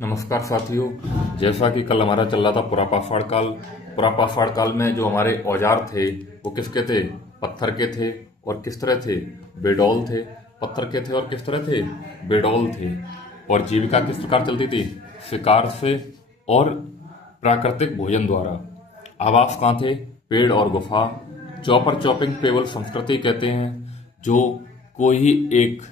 नमस्कार साथियों। जैसा कि कल हमारा चल रहा था पुरापाषाण काल। पुरापाषाण काल में जो हमारे औजार थे वो किसके थे? पत्थर के थे। और किस तरह थे? बेडौल थे। पत्थर के थे और किस तरह थे? बेडौल थे। और जीविका किस प्रकार चलती थी? शिकार से और प्राकृतिक भोजन द्वारा। आवास कहाँ थे? पेड़ और गुफा। चौपर चॉपिंग टेबल संस्कृति कहते हैं, जो कोई एक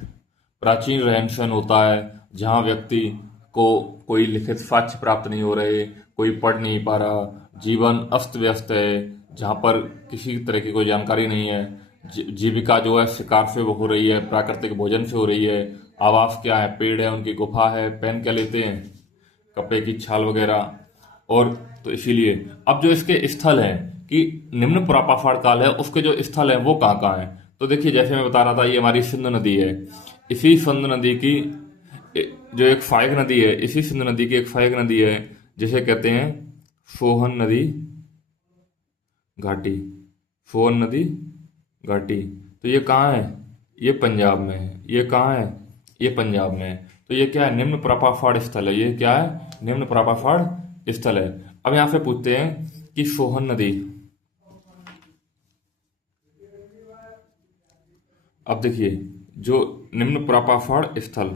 प्राचीन रहन सहन होता है जहाँ व्यक्ति को कोई लिखित साक्ष्य प्राप्त नहीं हो रहे, कोई पढ़ नहीं पा रहा, जीवन अस्त व्यस्त है, जहाँ पर किसी तरह की कोई जानकारी नहीं है। जीविका जो है शिकार से वो हो रही है, प्राकृतिक भोजन से हो रही है। आवास क्या है? पेड़ है, उनकी गुफा है। पहन क्या लेते हैं? कपड़े की छाल वगैरह। और तो इसीलिए अब जो इसके स्थल हैं कि निम्न पुरापाषाण काल है, उसके जो स्थल हैं वो कहाँ कहाँ हैं? तो देखिए, जैसे मैं बता रहा था, ये हमारी सिंधु नदी है। इसी सिंधु नदी की जो एक सहायक नदी है, इसी सिंधु नदी की एक सहायक नदी है, जिसे कहते हैं सोहन नदी घाटी। सोहन नदी घाटी। तो ये कहाँ है? ये पंजाब में है। ये कहाँ है? ये पंजाब में है। तो ये क्या है? निम्न प्रपाषाण स्थल है। ये क्या है? निम्न प्रपाषाण स्थल है। अब यहाँ से पूछते हैं कि सोहन नदी, अब देखिए, जो निम्न प्रपाषाण स्थल,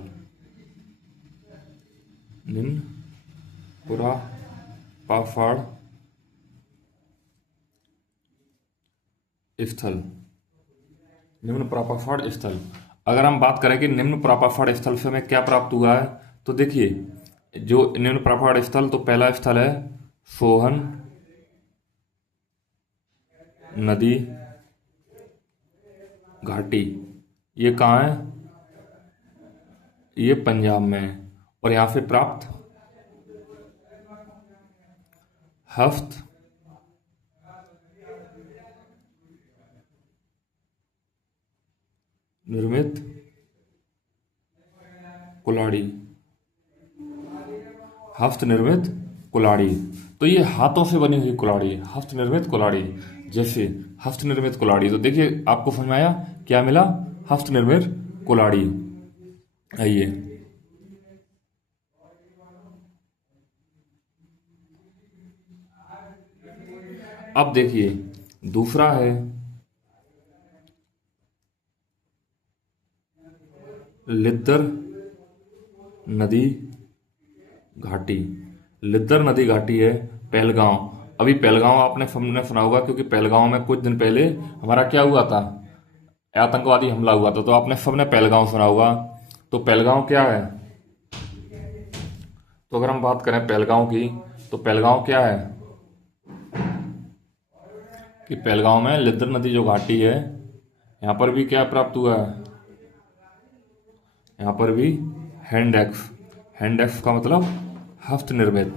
निम्न पुरापाषाण स्थल, निम्न प्रापाषाण स्थल। अगर हम बात करें कि निम्न प्रापाषाण स्थल से हमें क्या प्राप्त हुआ है, तो देखिए, जो निम्न प्रापाषाण स्थल, तो पहला स्थल है सोहन नदी घाटी। ये कहाँ है? ये पंजाब में है। और यहाँ से प्राप्त हस्त निर्मित कुल्हाड़ी। हस्त निर्मित कुल्हाड़ी। तो ये हाथों से बनी हुई कुल्हाड़ी, हस्त निर्मित कुल्हाड़ी। जैसे हस्त निर्मित कुल्हाड़ी, तो देखिए आपको समझ में आया क्या मिला? हस्त निर्मित कुल्हाड़ी है ये। अब देखिए, दूसरा है लिद्दर नदी घाटी। लिद्दर नदी घाटी है पहलगांव। अभी पहलगांव आपने सबने सुना होगा, क्योंकि पहलगांव में कुछ दिन पहले हमारा क्या हुआ था? आतंकवादी हमला हुआ था। तो आपने सबने पहलगांव सुना होगा। तो पहलगांव क्या है? तो अगर हम बात करें पहलगांव की, तो पहलगांव क्या है? कि पहलगांव में लिद्दर नदी जो घाटी है, यहाँ पर भी क्या प्राप्त हुआ है? यहाँ पर भी हैंड एक्स। हैंड एक्स का मतलब हस्त निर्मित।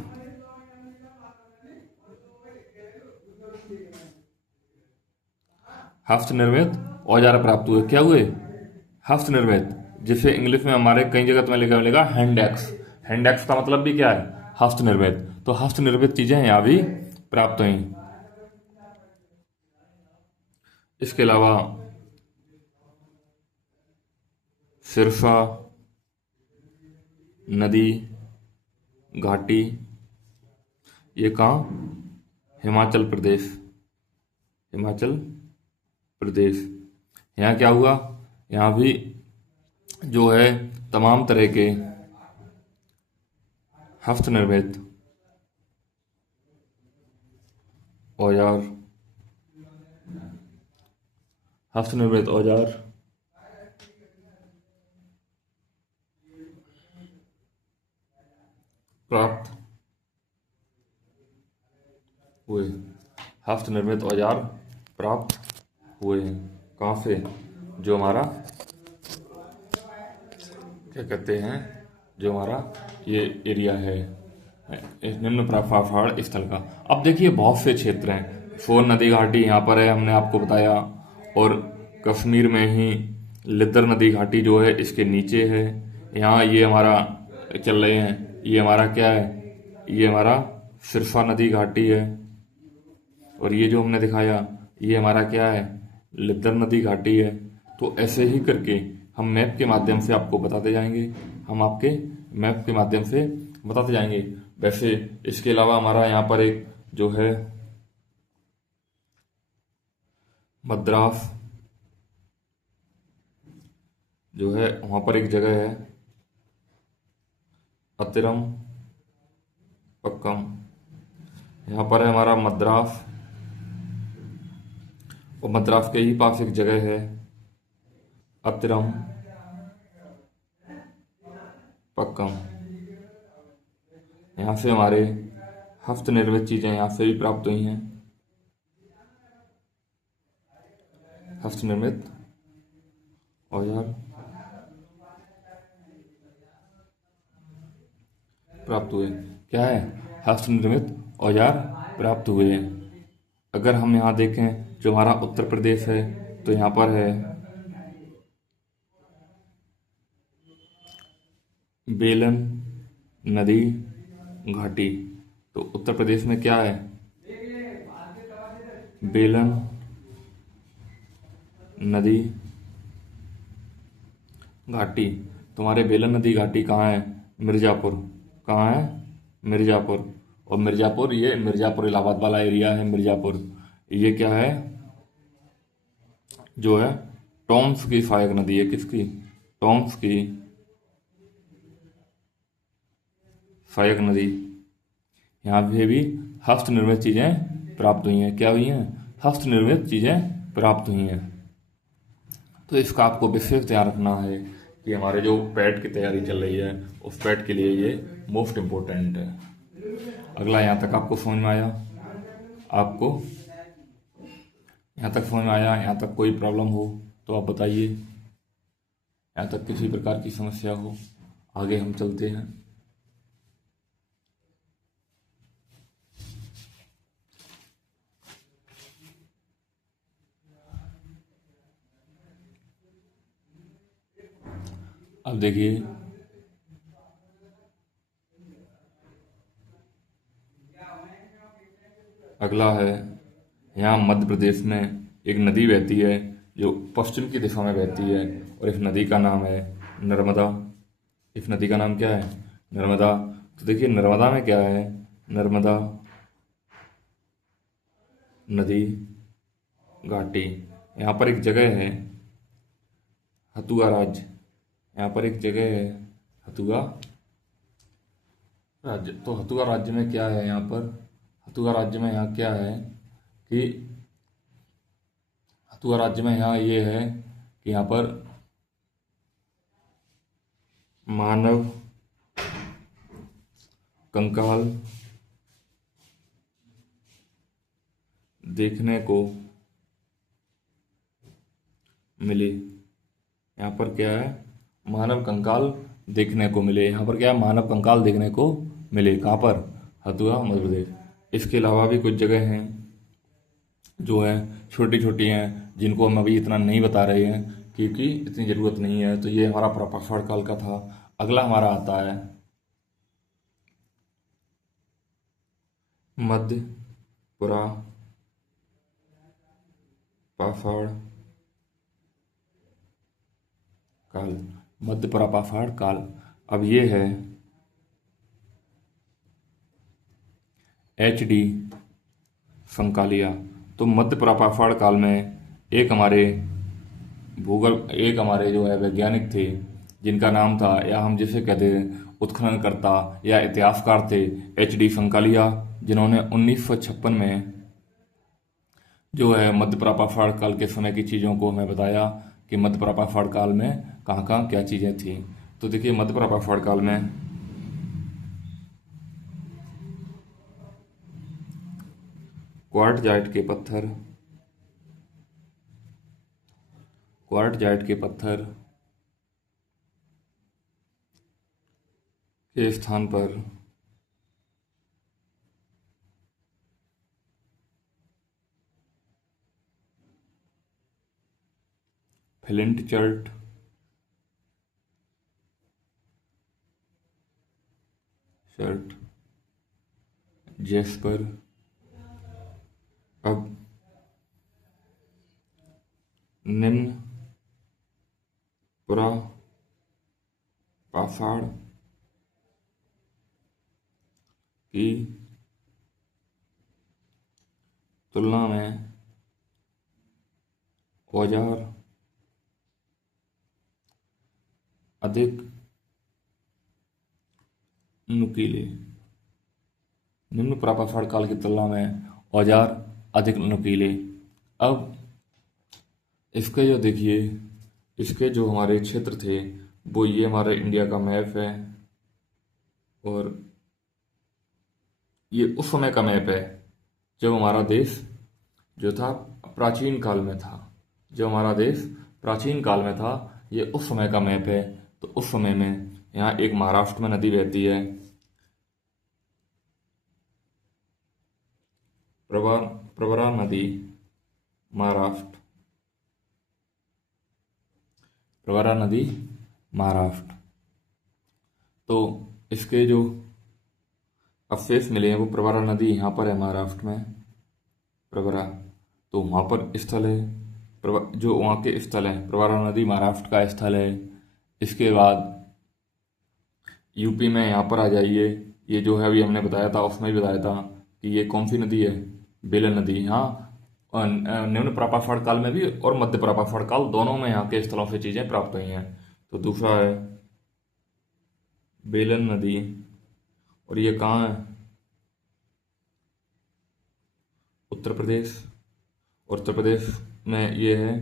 हस्त निर्मित औजार प्राप्त हुए। क्या हुए? हस्त निर्मित। जिसे इंग्लिश में हमारे कई जगह तुम्हें लिखा मिलेगा हैंड एक्स। हैंड एक्स का मतलब भी क्या है? हस्त निर्मित। तो हस्त निर्मित चीजें यहाँ भी प्राप्त हुई। इसके अलावा सिरसा नदी घाटी, ये कहाँ? हिमाचल प्रदेश। हिमाचल प्रदेश। यहाँ क्या हुआ? यहाँ भी जो है तमाम तरह के हस्त निर्मित औजार, हस्त निर्मित औजार प्राप्त हुए। हस्त निर्मित औजार प्राप्त हुए हैं। कहाँ से? जो हमारा क्या कहते हैं, जो हमारा ये एरिया है इस निम्न प्रपाषाण स्थल का। अब देखिए, बहुत से क्षेत्र हैं। सोन नदी घाटी यहाँ पर है, हमने आपको बताया। और कश्मीर में ही लिद्दर नदी घाटी जो है इसके नीचे है। यहाँ ये हमारा चल रहे हैं, ये हमारा क्या है? ये हमारा सिरसा नदी घाटी है। और ये जो हमने दिखाया, ये हमारा क्या है? लिद्दर नदी घाटी है। तो ऐसे ही करके हम मैप के माध्यम से आपको बताते जाएंगे। हम आपके मैप के माध्यम से बताते जाएंगे। वैसे इसके अलावा हमारा यहाँ पर एक जो है मद्रास जो है, वहाँ पर एक जगह है अतिरम पक्कम। यहाँ पर है हमारा मद्रास, और मद्रास के ही पास एक जगह है अतिरम पक्कम। यहाँ से हमारे हस्त निर्मित चीजें यहाँ से भी प्राप्त हुई हैं। हस्त निर्मित औजार प्राप्त हुए। क्या है? हस्त निर्मित औजार प्राप्त हुए हैं। अगर हम यहाँ देखें जो हमारा उत्तर प्रदेश है, तो यहाँ पर है बेलन नदी घाटी। तो उत्तर प्रदेश में क्या है? बेलन नदी घाटी। तुम्हारे बेलन नदी घाटी कहाँ है? मिर्ज़ापुर। कहाँ है? मिर्ज़ापुर। और मिर्ज़ापुर, ये मिर्ज़ापुर इलाहाबाद वाला एरिया है मिर्ज़ापुर। ये क्या है? जो है टॉम्स की सहायक नदी है। किसकी? टॉम्स की सहायक नदी। यहाँ पे भी हस्त निर्मित चीज़ें प्राप्त हुई हैं। क्या हुई हैं? हस्त निर्मित चीज़ें प्राप्त हुई हैं। तो इसका आपको विशेष ध्यान रखना है कि हमारे जो पैट की तैयारी चल रही है, उस पैट के लिए ये मोस्ट इम्पोर्टेंट है। अगला, यहाँ तक आपको समझ में आया? आपको यहाँ तक समझ में आया? यहाँ तक कोई प्रॉब्लम हो तो आप बताइए। यहाँ तक किसी प्रकार की समस्या हो, आगे हम चलते हैं। अब देखिए, अगला है, यहाँ मध्य प्रदेश में एक नदी बहती है जो पश्चिम की दिशा में बहती है, और इस नदी का नाम है नर्मदा। इस नदी का नाम क्या है? नर्मदा। तो देखिए, नर्मदा में क्या है? नर्मदा नदी घाटी। यहाँ पर एक जगह है हथुआ राज्य। यहाँ पर एक जगह है हथुआ राज्य। तो हथुआ राज्य में क्या है? यहाँ पर हथुआ राज्य में यहाँ क्या है कि हथुआ राज्य में यहाँ ये है कि यहाँ पर मानव कंकाल देखने को मिले। यहाँ पर क्या है? मानव कंकाल देखने को मिले। यहाँ पर क्या है? मानव कंकाल देखने को मिले। कहाँ पर? हथुआ, मध्य प्रदेश। इसके अलावा भी कुछ जगह हैं जो है छोटी छोटी हैं, जिनको हम अभी इतना नहीं बता रहे हैं क्योंकि इतनी ज़रूरत नहीं है। तो ये हमारा प्रपाषाण काल का था। अगला हमारा आता है मध्य पुरा पाषाण काल। मध्य पुरापाषाण काल। अब ये है HD संकालिया। तो मध्य पुरापाषाण काल में एक हमारे जो है वैज्ञानिक थे, जिनका नाम था, या हम जिसे कहते हैं उत्खननकर्ता या इतिहासकार थे, HD संकालिया, जिन्होंने 1956 में जो है मध्य पुरापाषाण काल के समय की चीज़ों को हमें बताया कि मध्य पुरापाषाण काल में कहाँ कहाँ क्या चीज़ें थी। तो देखिए, मध्य पुरापाषाण काल में क्वार्टजाइट के पत्थर के स्थान पर फ्लिंट चर्ट, जेस्पर। अब निम्न पुरापाषाण की तुलना में औजार अधिक नुकीले। निम्न प्रापाषाण काल की तुलना में औजार अधिक नुकीले। अब इसके जो देखिए, इसके जो हमारे क्षेत्र थे वो ये हमारे इंडिया का मैप है, और ये उस समय का मैप है जब हमारा देश जो था प्राचीन काल में था। जब हमारा देश प्राचीन काल में था, ये उस समय का मैप है। तो उस समय में यहाँ एक महाराष्ट्र में नदी बहती है, प्रवरा नदी, महाराष्ट्र, प्रवरा नदी महाराष्ट्र। तो इसके जो अवशेष मिले हैं वो प्रवरा नदी यहाँ पर है महाराष्ट्र में, प्रवरा। तो वहाँ पर स्थल है, जो वहाँ के स्थल हैं, प्रवरा नदी महाराष्ट्र का स्थल है। इसके बाद यूपी में यहाँ पर आ जाइए, ये जो है अभी हमने बताया था, उसमें भी बताया था कि ये कौन सी नदी है, बेलन नदी। यहाँ निम्न प्रापाषाण काल में भी और मध्य प्रापाषाण काल दोनों में यहाँ के स्थलों से चीज़ें प्राप्त हुई हैं। तो दूसरा है बेलन नदी, और ये कहाँ है, उत्तर प्रदेश। उत्तर प्रदेश में ये है,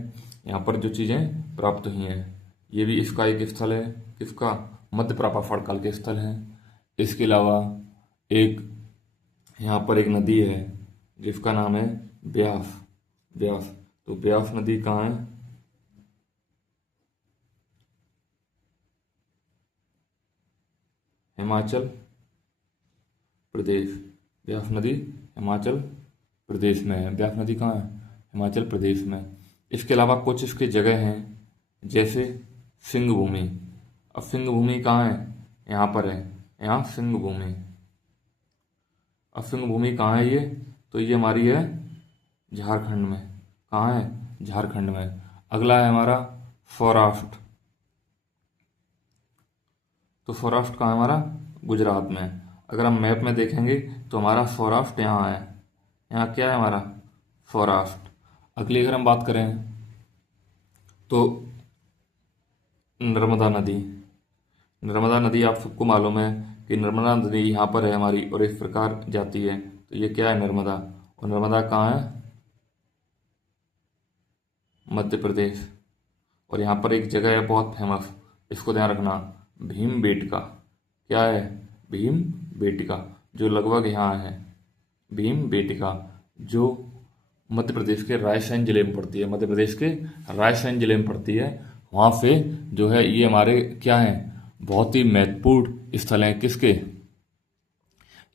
यहाँ पर जो चीज़ें प्राप्त हुई हैं ये भी इसका एक स्थल है। किसका, मध्य प्रापाषाण काल के स्थल हैं। इसके अलावा एक यहाँ पर एक नदी है जिसका नाम है ब्यास, ब्यास। तो ब्यास नदी कहाँ है, हिमाचल प्रदेश। ब्यास नदी हिमाचल प्रदेश में है। ब्यास नदी कहाँ है, हिमाचल प्रदेश में। इसके अलावा कुछ इसके जगह हैं जैसे सिंह भूमि। अब सिंह भूमि कहाँ है, यहाँ पर है, यहाँ सिंह भूमि। अब सिंह भूमि कहाँ है ये, तो ये हमारी है झारखंड में। कहाँ है, झारखंड में। अगला है हमारा सौराष्ट्र। तो सौराष्ट्र कहाँ है हमारा, गुजरात में। अगर हम मैप में देखेंगे तो हमारा सौराष्ट्र यहाँ है, यहाँ क्या है हमारा, सौराष्ट्र। अगली अगर हम बात करें तो नर्मदा नदी। नर्मदा नदी आप सबको मालूम है कि नर्मदा नदी यहाँ पर है हमारी, और इस प्रकार जाती है। तो ये क्या है, नर्मदा। और नर्मदा कहाँ है, मध्य प्रदेश। और यहाँ पर एक जगह है बहुत फेमस, इसको ध्यान रखना, भीम बेटका। क्या है, भीम बेटका, जो लगभग यहाँ है, भीम बेटका, जो मध्य प्रदेश के रायसेन जिले में पड़ती है। मध्य प्रदेश के रायसेन जिले में पड़ती है। वहाँ से जो है ये हमारे क्या हैं, बहुत ही महत्वपूर्ण स्थल हैं। किसके,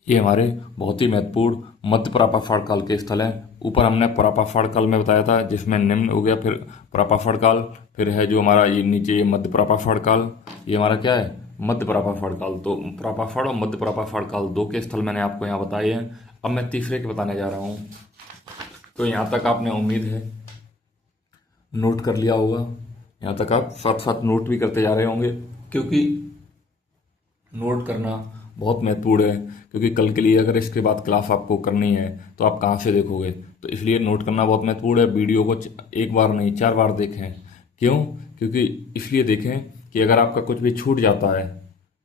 ये हमारे बहुत ही महत्वपूर्ण मध्य प्रापाषाण काल के स्थल हैं। ऊपर हमने प्रापाषाण काल में बताया था, जिसमें निम्न हो गया, फिर प्रापाषाण काल, फिर है जो हमारा ये नीचे ये मध्य प्रापाषाण काल। ये हमारा क्या है, मध्य प्रापाषाण काल। तो प्रापाषाण और मध्य प्रापाषाण काल दो के स्थल मैंने आपको यहाँ बताए हैं। अब मैं तीसरे के बताने जा रहा हूँ। तो यहाँ तक आपने, उम्मीद है, नोट कर लिया होगा। यहाँ तक आप साथ साथ नोट भी करते जा रहे होंगे, क्योंकि नोट करना बहुत महत्वपूर्ण है। क्योंकि कल के लिए अगर इसके बाद क्लास आपको करनी है तो आप कहाँ से देखोगे, तो इसलिए नोट करना बहुत महत्वपूर्ण है। वीडियो को एक बार नहीं 4 बार देखें। क्यों, क्योंकि इसलिए देखें कि अगर आपका कुछ भी छूट जाता है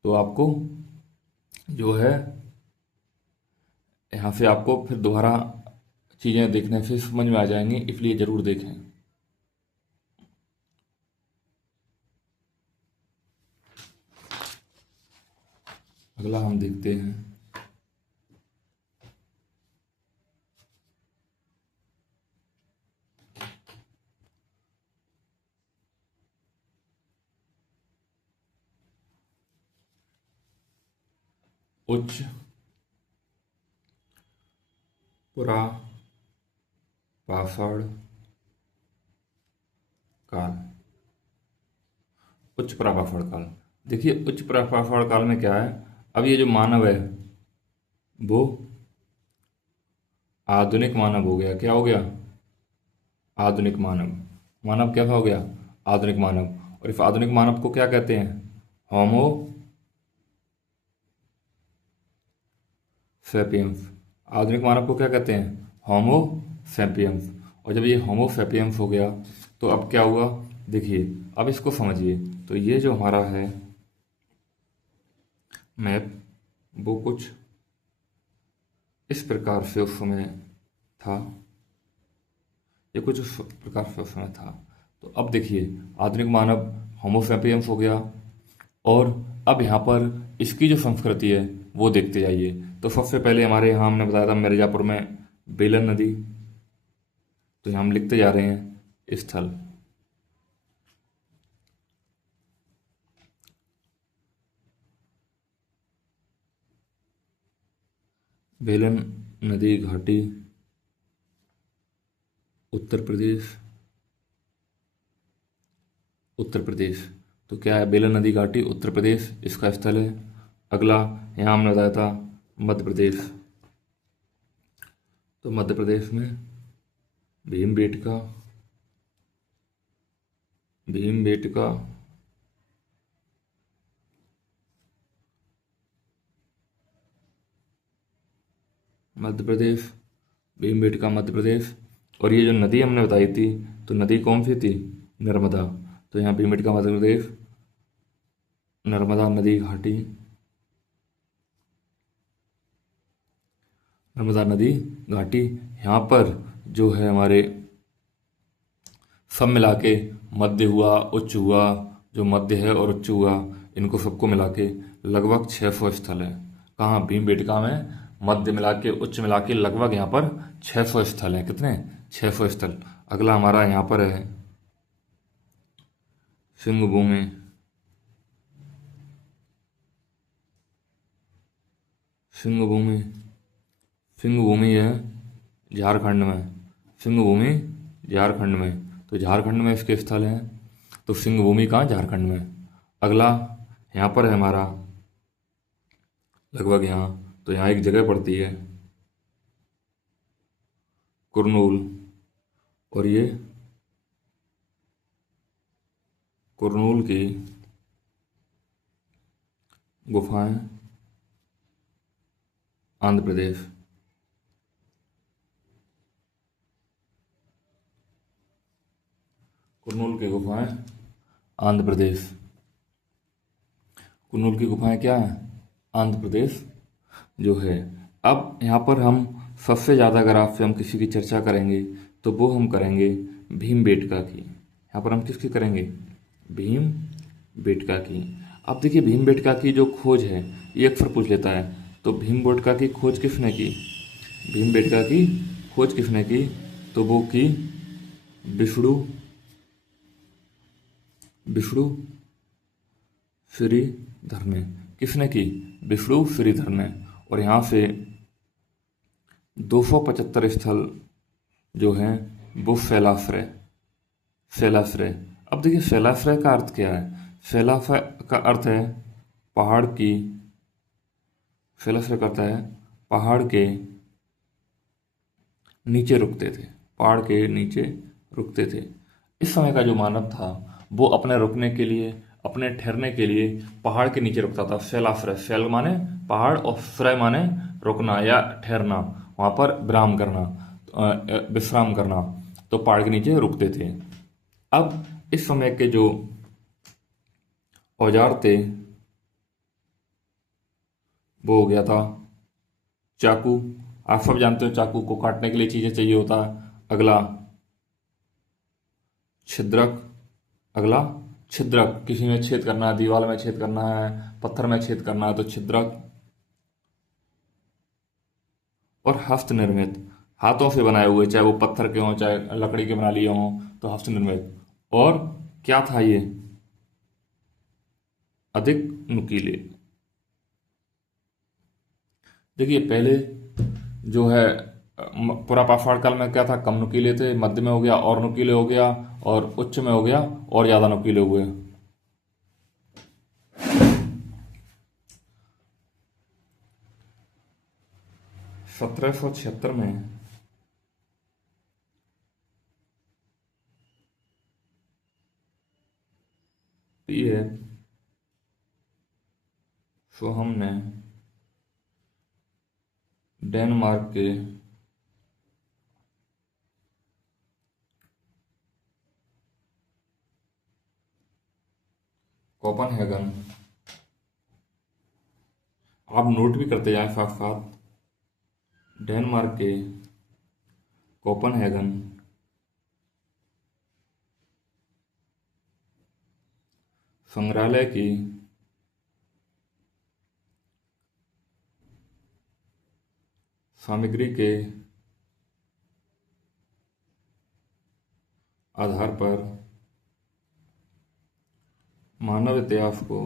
तो आपको जो है यहाँ से आपको फिर दोबारा चीज़ें देखने से समझ में आ जाएंगी, इसलिए ज़रूर देखें। अगला हम देखते हैं उच्च प्रापाषाण काल। उच्च प्रापाषाण काल, देखिए उच्च प्रापाषाण काल में क्या है, अब ये जो मानव है वो आधुनिक मानव हो गया। क्या हो गया, आधुनिक मानव। मानव क्या हो गया, आधुनिक मानव। और इस आधुनिक मानव को क्या कहते हैं, होमो सैपियंस। आधुनिक मानव को क्या कहते हैं? Homo sapiens. और जब ये होमो सैपियंस हो गया तो अब क्या हुआ? देखिए, अब इसको समझिए। तो ये जो हमारा है मैप, वो कुछ इस प्रकार से उस समय था। ये कुछ उस प्रकार से उस समय था। तो अब देखिए, आधुनिक मानव होमो सैपियंस हो गया, और अब यहाँ पर इसकी जो संस्कृति है वो देखते जाइए। तो सबसे पहले हमारे यहाँ हमने बताया था मिर्ज़ापुर में बेलन नदी। तो यहाँ हम लिखते जा रहे हैं स्थल। बेलन नदी घाटी उत्तर प्रदेश। उत्तर प्रदेश। तो क्या है? बेलन नदी घाटी उत्तर प्रदेश इसका स्थल है। अगला यहाँ हमने बताया था मध्य प्रदेश। तो मध्य प्रदेश में भीमबेटका। भीमबेटका मध्य प्रदेश। भीमबेटका मध्य प्रदेश। और ये जो नदी हमने बताई थी, तो नदी कौन सी थी? नर्मदा। तो यहाँ भीमबेटका मध्य प्रदेश, नर्मदा नदी घाटी। नर्मदा नदी घाटी। यहाँ पर जो है हमारे सब मिला के मध्य हुआ, उच्च हुआ, जो मध्य है और उच्च हुआ, इनको सबको मिला के लगभग 600 स्थल है। कहाँ? भीमबेटका में मध्य मिला के उच्च मिला के लगभग यहाँ पर 600 स्थल हैं। कितने? 600 स्थल। अगला हमारा यहाँ पर है सिंहभूमि। सिंहभूमि। सिंहभूमि है झारखंड में। सिंहभूमि झारखंड में। तो झारखंड में इसके स्थल हैं। तो सिंहभूमि कहाँ? झारखंड में। अगला यहाँ पर है हमारा लगभग यहाँ, तो यहाँ एक जगह पड़ती है कुरनूल। और ये कुरनूल की गुफाएं आंध्र प्रदेश। कुरनूल की गुफाएं आंध्र प्रदेश। कुरनूल की गुफाएं क्या है? आंध्र प्रदेश जो है। अब यहाँ पर हम सबसे ज़्यादा अगर आपसे हम किसी की चर्चा करेंगे तो वो हम करेंगे भीमबेटका की। यहाँ पर हम किसकी करेंगे? भीमबेटका की। अब देखिए, भीमबेटका की जो खोज है ये अक्सर पूछ लेता है। तो भीमबेटका की खोज किसने की? भीमबेटका की खोज किसने की? तो वो की विष्णु विष्णु श्रीधर ने। किसने की? विष्णु श्रीधर ने। और यहाँ से 275 स्थल जो हैं वो शैलाश्रय। शैलाश्रय। अब देखिए, शैलाश्रय का अर्थ क्या है? शैलाश्रय का अर्थ है पहाड़ की। शैलाश्रय का अर्थ है पहाड़ के नीचे रुकते थे। पहाड़ के नीचे रुकते थे। इस समय का जो मानव था वो अपने रुकने के लिए, अपने ठहरने के लिए पहाड़ के नीचे रुकता था। शैलाश्रय, शैल माने पहाड़ और श्रय माने रुकना या ठहरना, वहाँ पर विराम करना, विश्राम करना। तो पहाड़ के नीचे रुकते थे। अब इस समय के जो औजार थे वो हो गया था चाकू। आप सब जानते हो चाकू को काटने के लिए चीज़ें चाहिए होता है। अगला छिद्रक। अगला छिद्रक, किसी में छेद करना है, दीवार में छेद करना है, पत्थर में छेद करना है, तो छिद्रक। और हस्त निर्मित, हाथों से बनाए हुए, चाहे वो पत्थर के हों चाहे लकड़ी के बना लिए हों, तो हस्त निर्मित। और क्या था ये? अधिक नुकीले। देखिए, पहले जो है पूरा पाषाण काल में क्या था? कम नुकीले थे, मध्य में हो गया और नुकीले हो गया, और उच्च में हो गया और ज़्यादा नुकीले हुए। 1776 में ये सोहम ने डेनमार्क के कोपनहेगन, आप नोट भी करते जाएं साथ साथ, डेनमार्क के कोपनहेगन संग्रहालय की सामग्री के आधार पर मानव इतिहास को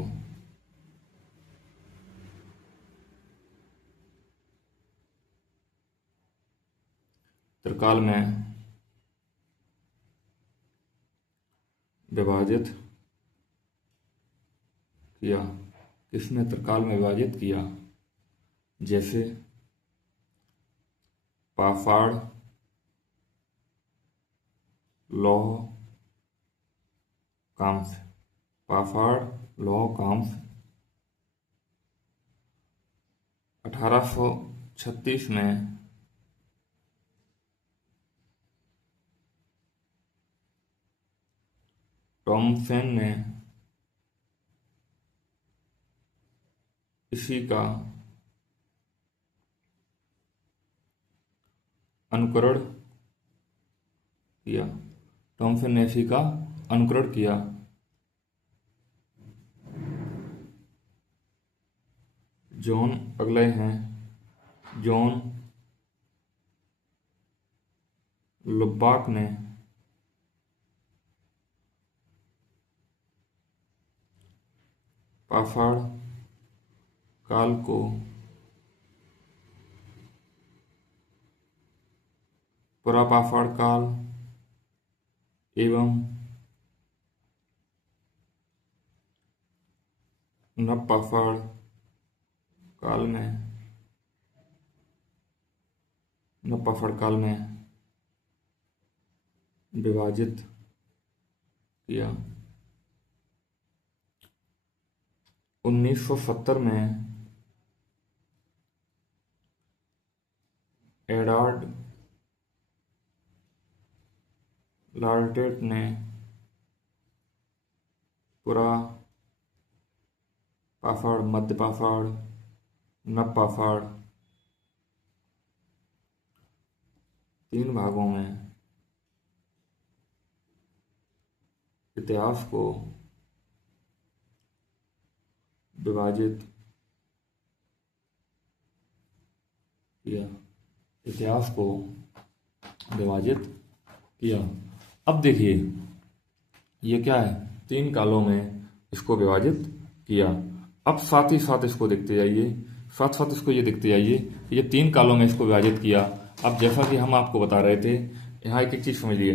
त्रिकाल में विभाजित किया। किसने त्रिकाल में विभाजित किया? जैसे पाषाण, लौह, कांस्य। पाषाण, लौह, कांस्य 1836 में टॉमसेन ने इसी का अनुकरण किया। टॉमसेन ने इसी का अनुकरण किया। जॉन अगले हैं, जॉन लुबाक ने पाषाण काल को पुरापाषाण काल एवं नवपाषाण काल में विभाजित किया। 1970 में एडवर्ड लार्टेट ने पुरापाषाण, मध्यपाषाण, नवपाषाण 3 भागों में इतिहास को विभाजित किया। इतिहास को विभाजित किया। अब देखिए ये क्या है, 3 कालों में इसको विभाजित किया। अब साथ ही साथ इसको देखते जाइए, साथ साथ इसको ये देखते जाइए कि ये 3 कालों में इसको विभाजित किया। अब जैसा कि हम आपको बता रहे थे, यहाँ एक चीज समझिए।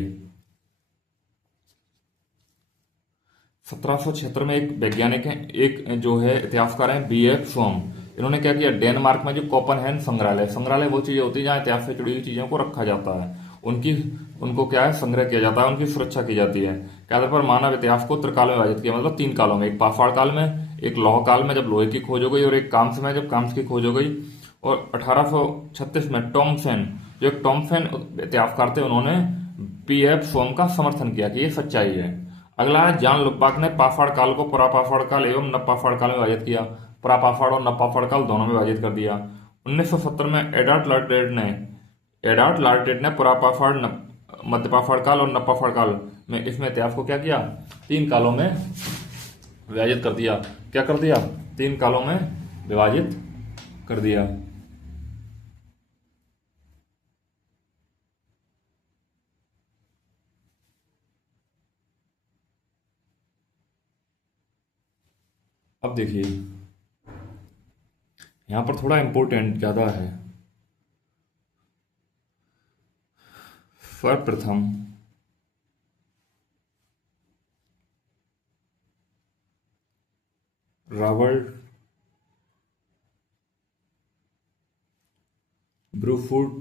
1776 में एक वैज्ञानिक है, एक जो है इतिहासकार है BF सोम। इन्होंने क्या किया, डेनमार्क में जो कोपनहेगन संग्रहालय वो चीजें होती है जहाँ इतिहास से जुड़ी हुई चीजों को रखा जाता है, उनको क्या है संग्रह किया जाता है, उनकी सुरक्षा की जाती है। के आधार पर मानव इतिहास को त्रिकाल में विभाजित किया, मतलब 3 कालों में, एक पाषाण काल में, एक लौह काल में जब लोहे की खोज हो गई, और एक कांस्य में जब कांस्य की खोज हो गई। और 1836 में टॉमसेन, जो एक टॉमसेन इतिहासकार थे, उन्होंने BF सोम का समर्थन किया कि ये सच्चाई है। अगला है जॉन लुबाक ने पाषाण काल को पुरापाषाण काल एवं नवपाषाण काल में विभाजित किया। पुरापाषाण और नवपाषाण काल दोनों में विभाजित कर दिया। 1970 में एडवर्ड लार्टेट ने पुरापाषाण, मध्यपाषाण काल और नवपाषाण काल में इसमें इतिहास को क्या किया, 3 कालों में विभाजित कर दिया। क्या कर दिया, 3 कालों में विभाजित कर दिया। अब देखिए यहां पर थोड़ा इंपॉर्टेंट ज्यादा है। सर्वप्रथम रॉबर्ट ब्रूफुट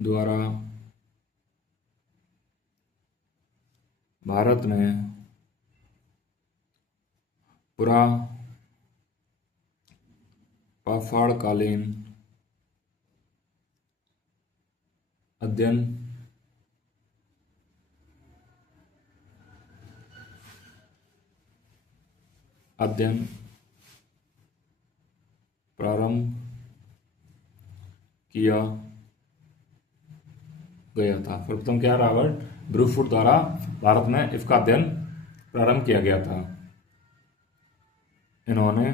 द्वारा भारत में पुरापाषाणकालीन अध्ययन प्रारंभ किया गया था। सर्वप्रथम क्या, रॉबर्ट ब्रूफुट द्वारा भारत में इसका अध्ययन प्रारंभ किया गया था। इन्होंने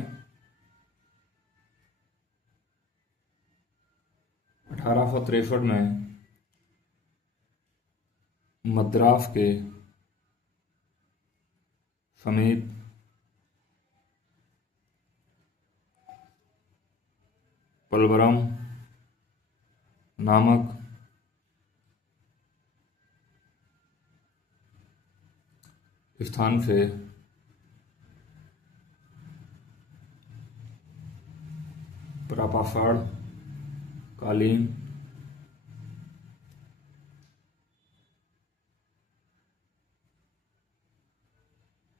1863 में मद्रास के समीप पलवरम नामक स्थान से प्रापाषाण कालीन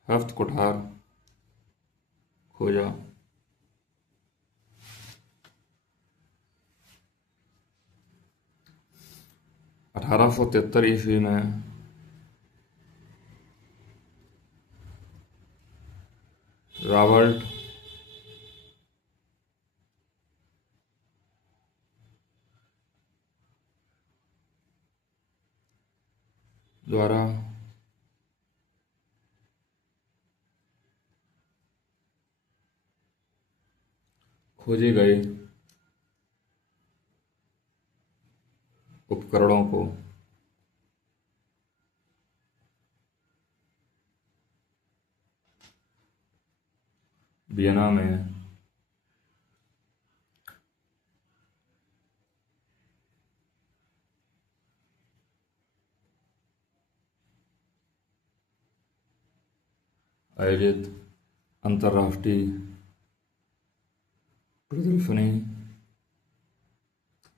हस्त कुठार खोजा। 1873 ईस्वी में रॉबर्ट द्वारा खोजे गए उपकरणों को वियना में आयोजित अंतर्राष्ट्रीय प्रदर्शनी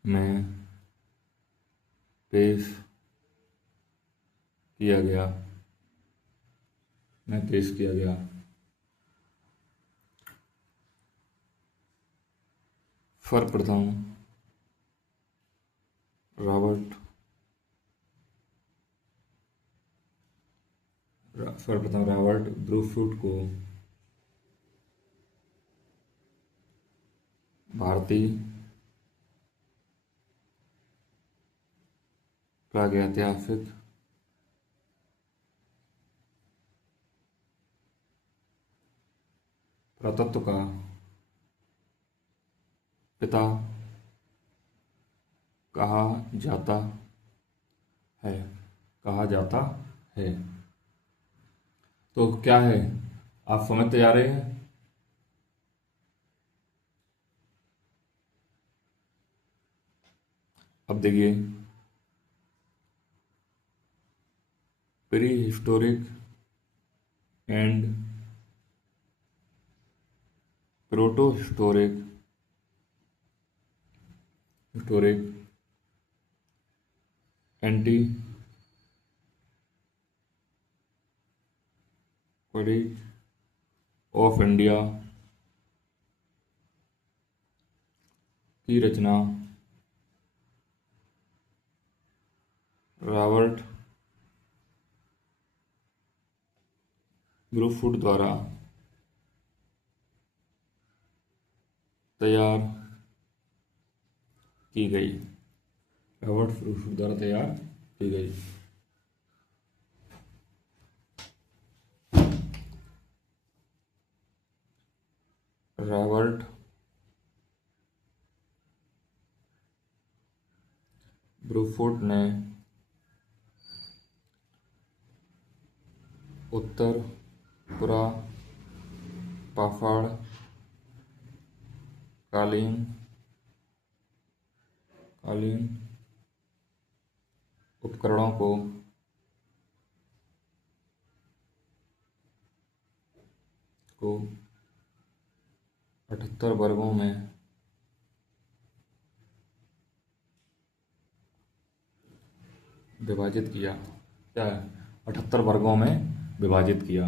में पेश किया गया सर्वप्रथम रॉबर्ट ब्रूफुट को भारतीय प्रागैतिहासिक पुरातत्व का पिता कहा जाता है। तो क्या है, आप समझते जा रहे हैं। अब देखिए, pre historic and proto historic antiquity of India की रचना रॉबर्ट ब्रूफुट द्वारा तैयार की गई। रॉबर्ट ब्रूफुट ने उत्तर पुरापाषाण कालीन उपकरणों को को 78 वर्गों में विभाजित किया। क्या है, 78 वर्गों में विभाजित किया।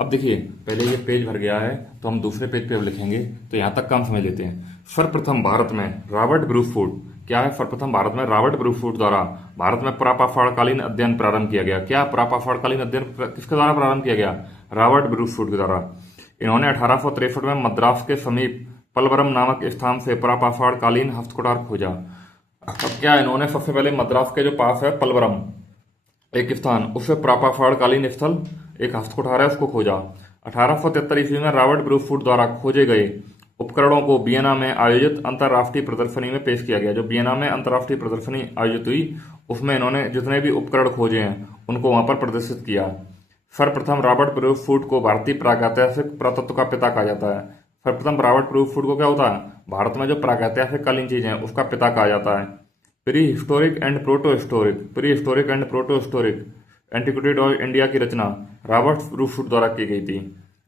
अब देखिए, पहले ये पेज भर गया है तो हम दूसरे पेज पे अब लिखेंगे, तो यहाँ तक काम समझ लेते हैं। सर्वप्रथम भारत में रॉबर्ट ब्रूफुट क्या है? सर्वप्रथम भारत में रॉबर्ट ब्रूफुट द्वारा भारत में पुरापाषाणकालीन अध्ययन प्रारंभ किया गया। क्या पुरापाषाणकालीन अध्ययन किसके द्वारा प्रारंभ किया गया? रॉबर्ट ब्रूफुट के द्वारा। इन्होंने 1863 में मद्रास के समीप पलवरम नामक स्थान से पुरापाषाणकालीन हस्तकुठार खोजा। अब क्या, इन्होंने सबसे पहले मद्रास के जो पास है पलवरम एक स्थान, उससे पुरापाषाणकालीन स्थल एक हस्तकुठार है, उसको खोजा। 1873 ईस्वी में रॉबर्ट ब्रूफुट द्वारा खोजे गए उपकरणों को वियना में आयोजित अंतर्राष्ट्रीय प्रदर्शनी में पेश किया गया। जो वियना में अंतर्राष्ट्रीय प्रदर्शनी आयोजित हुई, उसमें इन्होंने जितने भी उपकरण खोजे हैं उनको वहां पर प्रदर्शित किया। सर्वप्रथम रॉबर्ट ब्रूफुट को भारतीय प्रागैतिहासिक पुरातत्व का पिता कहा जाता है। सर्वप्रथम रॉबर्ट ब्रूफुट को क्या होता है? भारत में जो प्रागैतिहासिक कालीन चीजें हैं उसका पिता कहा जाता है। Pre historic and proto historic antiquity of India की रचना रॉबर्ट ब्रूफुट द्वारा की गई थी।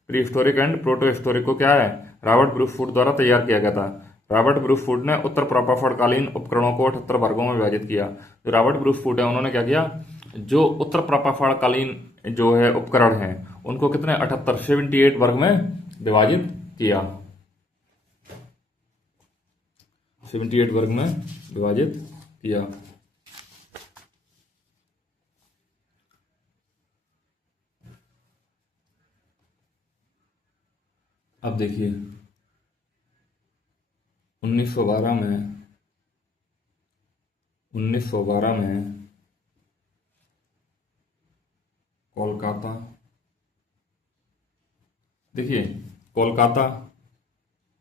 Pre historic and proto historic को क्या है? रॉबर्ट ब्रूफुट द्वारा तैयार किया गया था। रॉबर्ट ब्रूफुट ने उत्तर पुरापाषाणकालीन उपकरणों को 78 वर्गों में विभाजित किया। जो रॉबर्ट ब्रूफुट है उन्होंने क्या किया? जो उत्तर पुरापाषाणकालीन जो है उपकरण हैं उनको कितने 78 वर्ग में विभाजित किया। 78 वर्ग में विभाजित किया। अब देखिए 1912 में कोलकाता, देखिए कोलकाता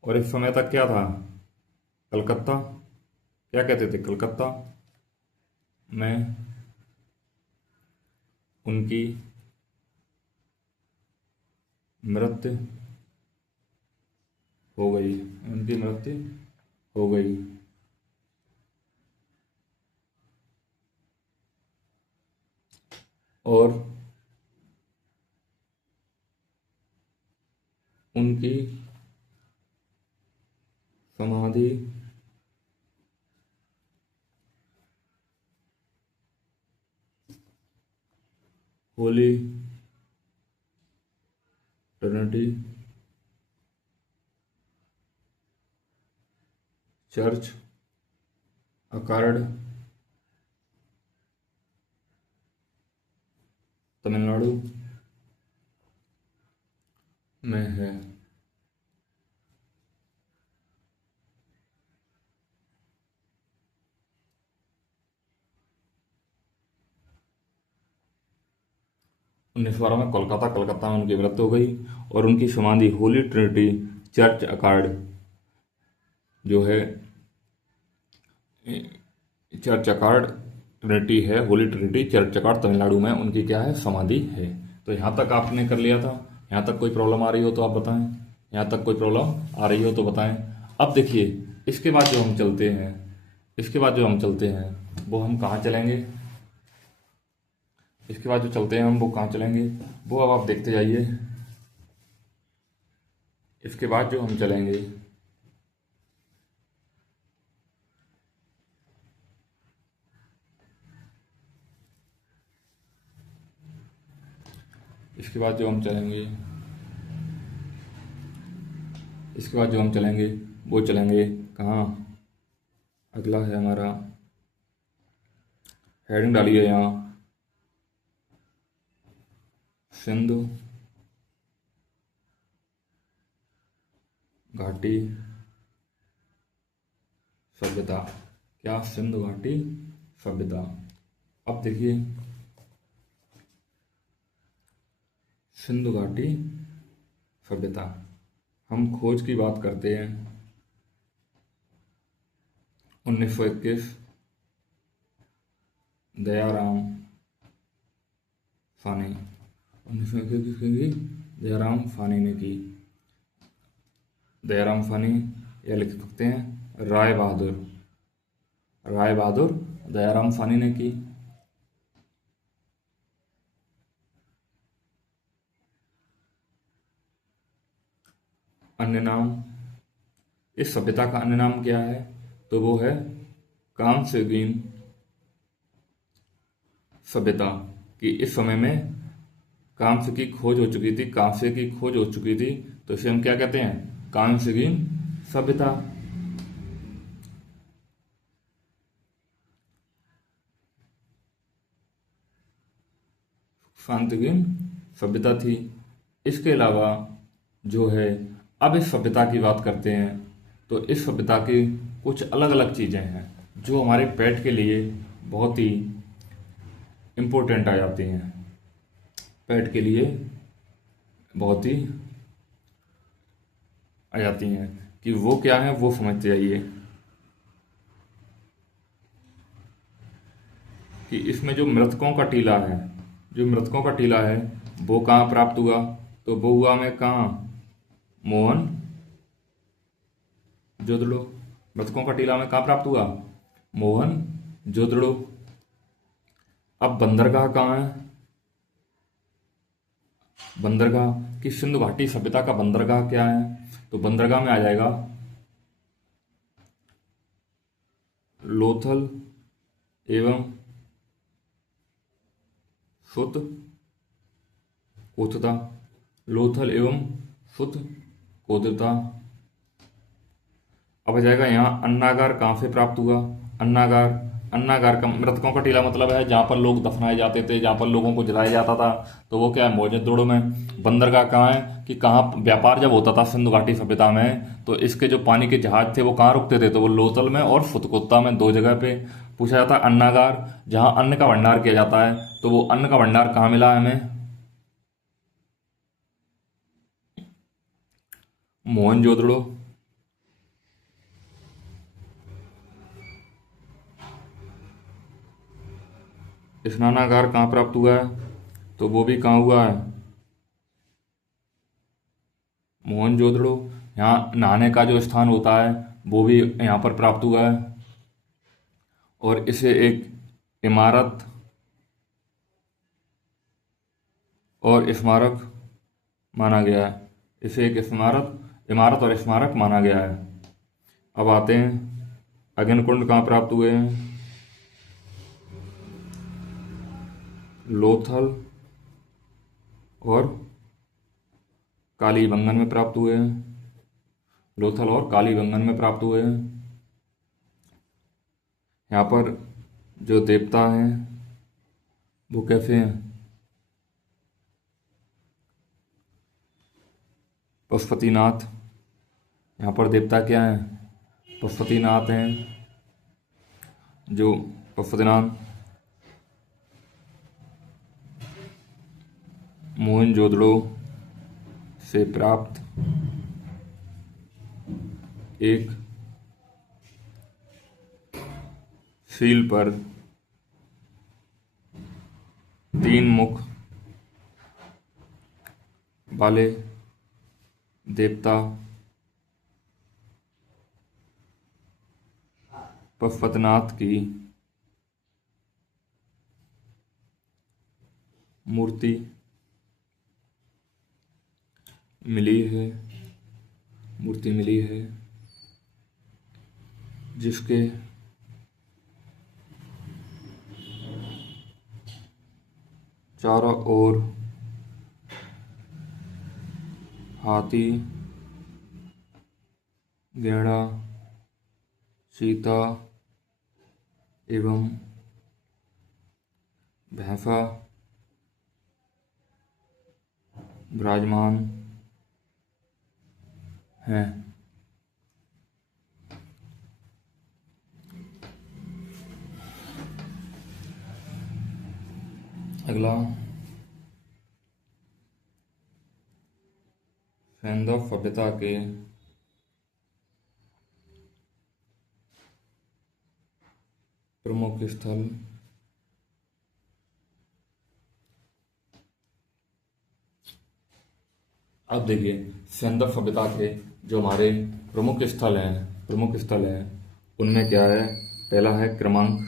और इस समय तक क्या था? कलकत्ता। क्या कहते थे? कलकत्ता में उनकी मृत्यु हो गई। और उनकी समाधि होली ट्रिनिटी चर्च अकार्ड तमिलनाडु में है। उन्नीस बारह में कलकत्ता में उनकी मृत्यु हो गई और उनकी समाधि होली ट्रिनिटी चर्च अकार्ड जो है चर्च अकार्ड ट्रिनिटी है, होली ट्रिनिटी चर्च अकार्ड तमिलनाडु में उनकी क्या है? समाधि है। तो यहाँ तक आपने कर लिया था। यहाँ तक कोई प्रॉब्लम आ रही हो तो आप बताएं। यहाँ तक कोई प्रॉब्लम आ रही हो तो बताएं। अब देखिए इसके बाद जो हम चलते हैं वो हम कहाँ चलेंगे? इसके बाद जो चलते हैं हम वो कहाँ चलेंगे वो अब आप देखते जाइए। इसके बाद जो हम चलेंगे इसके बाद जो हम चलेंगे वो चलेंगे कहाँ? अगला है हमारा, हेडिंग डालिए यहाँ, सिंधु घाटी सभ्यता। क्या? सिंधु घाटी सभ्यता। अब देखिए सिंधु घाटी सभ्यता, हम खोज की बात करते हैं 1921 दयाराम सानी। 1921 की दयाराम सानी ने की। दयाराम सानी या लिख सकते हैं राय बहादुर दयाराम सानी ने की। अन्य नाम, इस सभ्यता का अन्य नाम क्या है? तो वो है कामसेगीन सभ्यता। कि इस समय में कांस्य की खोज हो चुकी थी, तो इसे हम क्या कहते हैं? कामसेगीन सभ्यता। शांतिपूर्ण सभ्यता थी। इसके अलावा जो है, अब इस सभ्यता की बात करते हैं तो इस सभ्यता की कुछ अलग अलग चीज़ें हैं जो हमारे पेट के लिए बहुत ही इम्पोर्टेंट आ जाती हैं, पेट के लिए बहुत ही आ जाती हैं। कि वो क्या है वो समझते जाइए। कि इसमें जो मृतकों का टीला है, जो मृतकों का टीला है वो कहाँ प्राप्त हुआ, तो वो हुआ में कहाँ, मोहन जोदड़ो। मृतकों का टीला में कहाँ प्राप्त हुआ, मोहन जोदड़ो। अब बंदरगाह कहाँ है, बंदरगाह की सिंधु घाटी सभ्यता का बंदरगाह क्या है, तो बंदरगाह में आ जाएगा लोथल एवं सुत कोथता। लोथल एवं सुत कोथता। अब आ जाएगा यहाँ अन्नागार कहाँ से प्राप्त हुआ, अन्नागार। अन्नागार का मृतकों का टीला मतलब है जहाँ पर लोग दफनाए जाते थे, जहाँ पर लोगों को जलाया जाता था, तो वो क्या है, मोहनजोदड़ो में। बंदरगाह कहाँ है, कि कहाँ व्यापार जब होता था सिंधु घाटी सभ्यता में तो इसके जो पानी के जहाज थे वो कहाँ रुकते थे, तो वो लोथल में और फुतकोत्ता में, दो जगह पे। पूछा जाता है अन्नागार जहाँ अन्न का भंडार किया जाता है, तो वो अन्न का भंडार कहाँ मिला हमें, मोहनजोदड़ो। स्नानागार कहाँ प्राप्त हुआ है, तो वो भी कहाँ हुआ है, मोहनजोदड़ो। यहाँ नहाने का जो स्थान होता है वो भी यहाँ पर प्राप्त हुआ है और इसे एक इमारत और स्मारक माना गया है। इसे एक इमारत और स्मारक माना गया है। अब आते हैं अग्निकुंड कहाँ प्राप्त हुए हैं, लोथल और कालीबंगन में प्राप्त हुए हैं। लोथल और कालीबंगन में प्राप्त हुए हैं। यहाँ पर जो देवता हैं वो कैसे हैं, पशुपतिनाथ। यहाँ पर देवता क्या हैं, पशुपतिनाथ हैं। जो पशुपतिनाथ मोहनजोदड़ो से प्राप्त एक शील पर 3 मुख वाले देवता पशुपतिनाथ की मूर्ति मिली है, जिसके चारों ओर हाथी, गैंडा, चीता एवं भैंसा विराजमान हैं। अगला सैंधव सभ्यता के प्रमुख स्थल। अब देखिए सैंधव सभ्यता के जो हमारे प्रमुख स्थल हैं उनमें क्या है, पहला है क्रमांक।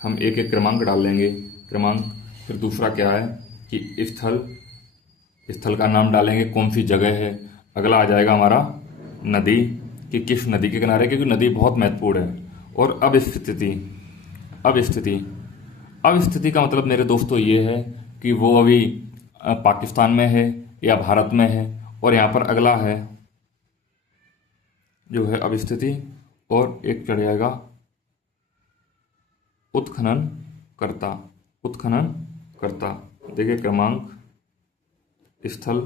हम एक एक क्रमांक डाल लेंगे, क्रमांक। फिर दूसरा क्या है कि स्थल का नाम डालेंगे, कौन सी जगह है। अगला आ जाएगा हमारा नदी, कि किस नदी के किनारे, क्योंकि नदी बहुत महत्वपूर्ण है। और अब स्थिति का मतलब मेरे दोस्तों ये है कि वो अभी पाकिस्तान में है या भारत में है। और यहाँ पर अगला है जो है अब स्थिति, और एक चढ़ जाएगा उत्खनन करता। देखिए क्रमांक, स्थल,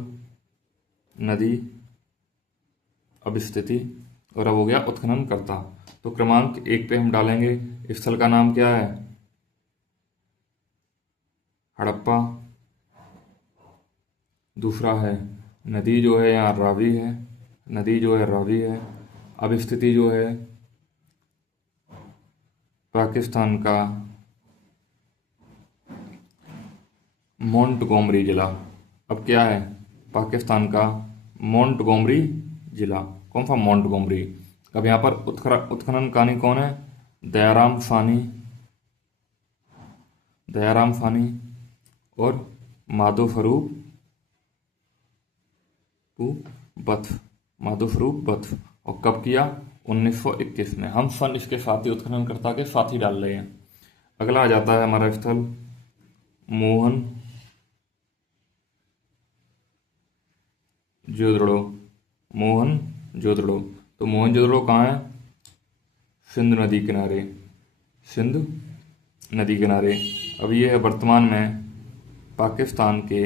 नदी, अब स्थिति, और अब हो गया उत्खनन करता। तो क्रमांक 1 पे हम डालेंगे स्थल का नाम क्या है, हड़प्पा। दूसरा है नदी जो है यहाँ रावी है, नदी जो है रावी है। अब स्थिति जो है पाकिस्तान का मोंटगोमरी जिला। अब क्या है, पाकिस्तान का मोंटगोमरी जिला। कौन सा, मोंटगोमरी। अब यहाँ पर उत्खनन कानी कौन है, दयाराम सानी, दयाराम सानी और माधो स्वरूप बथ, माधो स्वरूप बथ। और कब किया, 1921 में। हम सन इसके साथ ही उत्खननकर्ता के साथ ही डाल रहे हैं। अगला आ जाता है हमारा स्थल मोहन जोदड़ो, मोहन जोदड़ो। तो मोहन जोदड़ो कहाँ है, सिंधु नदी किनारे, सिंधु नदी किनारे। अब ये है वर्तमान में पाकिस्तान के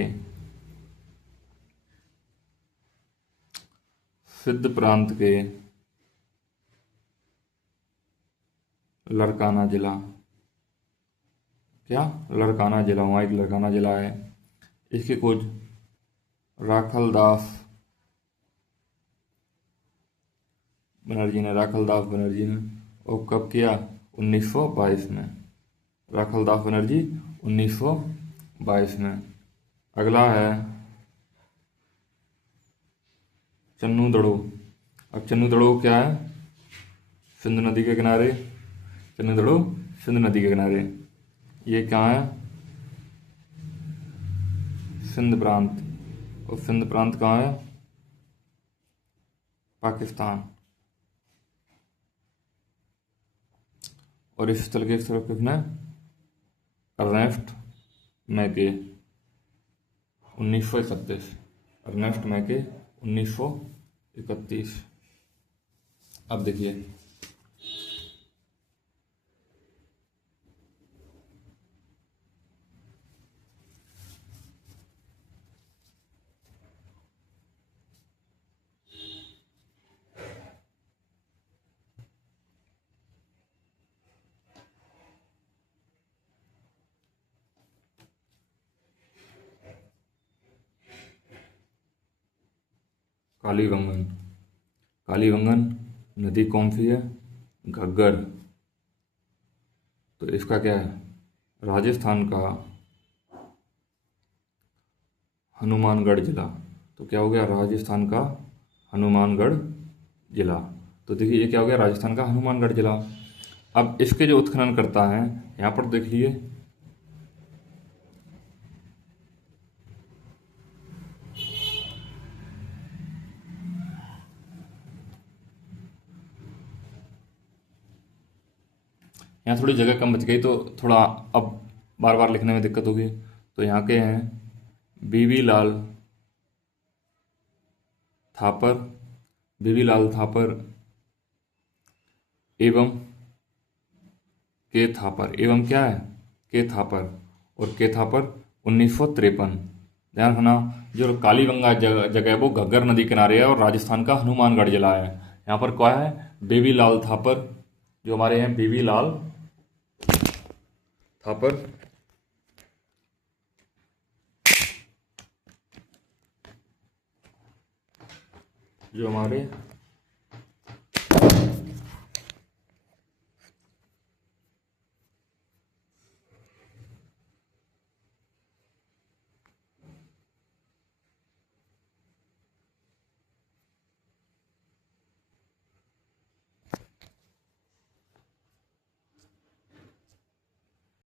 सिंध प्रांत के लड़काना जिला। क्या, लड़काना जिला, वहाँ एक लड़काना जिला है। इसकी खोज राखलदास बनर्जी ने, राखलदास बनर्जी ने। और कब किया, 1922 में। राखलदास बनर्जी 1922 में। अगला है चन्नू दड़ो। अब चन्नू दड़ो क्या है, सिंधु नदी के किनारे, चन्नू दड़ो सिंधु नदी के किनारे। ये क्या है, सिंध प्रांत। और सिंध प्रांत कहाँ है, पाकिस्तान। और इस स्थल के तरफ किसने, अर्नेस्ट मैके, 1931। अर्नेस्ट मैके 1931। अब देखिए कालीबंगन, कालीबंगन नदी कौन सी है, घग्गर। तो इसका क्या है, राजस्थान का हनुमानगढ़ जिला। तो क्या हो गया, राजस्थान का हनुमानगढ़ जिला। तो देखिए ये क्या हो गया, राजस्थान का हनुमानगढ़ जिला। अब इसके जो उत्खनन करता है, यहाँ पर देख लिए यहाँ थोड़ी जगह कम बच गई, तो थोड़ा अब बार बार लिखने में दिक्कत होगी। तो यहाँ के हैं बीवी लाल थापर, बीवी लाल थापर एवं के थापर। एवं क्या है, के थापर। और के थापर 1953। ध्यान रखना, जो कालीबंगा जगह है वो घग्गर नदी किनारे है और राजस्थान का हनुमानगढ़ जिला है। यहाँ पर क्या है, बेबी लाल थापर, जो हमारे हैं बेबी लाल थापर, जो हमारे